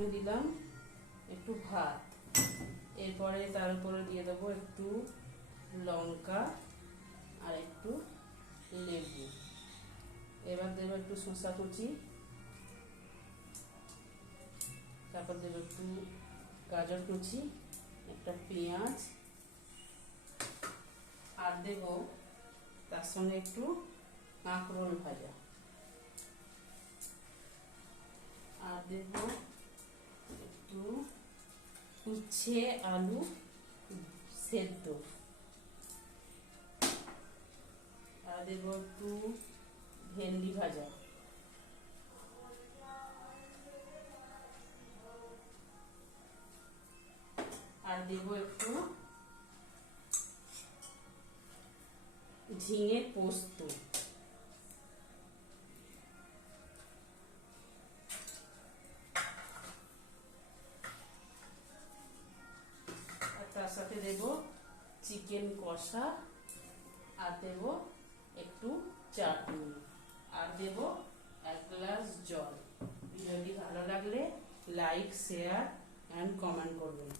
প্রথমে দিলাম একটু ভাত, এরপরে তার উপরে দিয়ে দেবো একটু লঙ্কা আর একটু লেবু। এবার দেবো একটু শসা কুচি, তারপর দেবো একটু গাজর কুচি, একটা পেঁয়াজ, আর দেব তার সঙ্গে একটু কাঁকরোল ভাজা, আর দেব একটু উচ্ছে আলু সেদ্ধ, আর দেব একটু ভেন্ডি ভাজা, আর দেব একটু ঝিঙে পোস্ত। আর তার সাথে দেব চিকেন কষা, আর দেব একটু চাটনি, আর দেব 1 গ্লাস জল। ভিডিওটি ভালো লাগলে লাইক, শেয়ার অ্যান্ড কমেন্ট করবেন।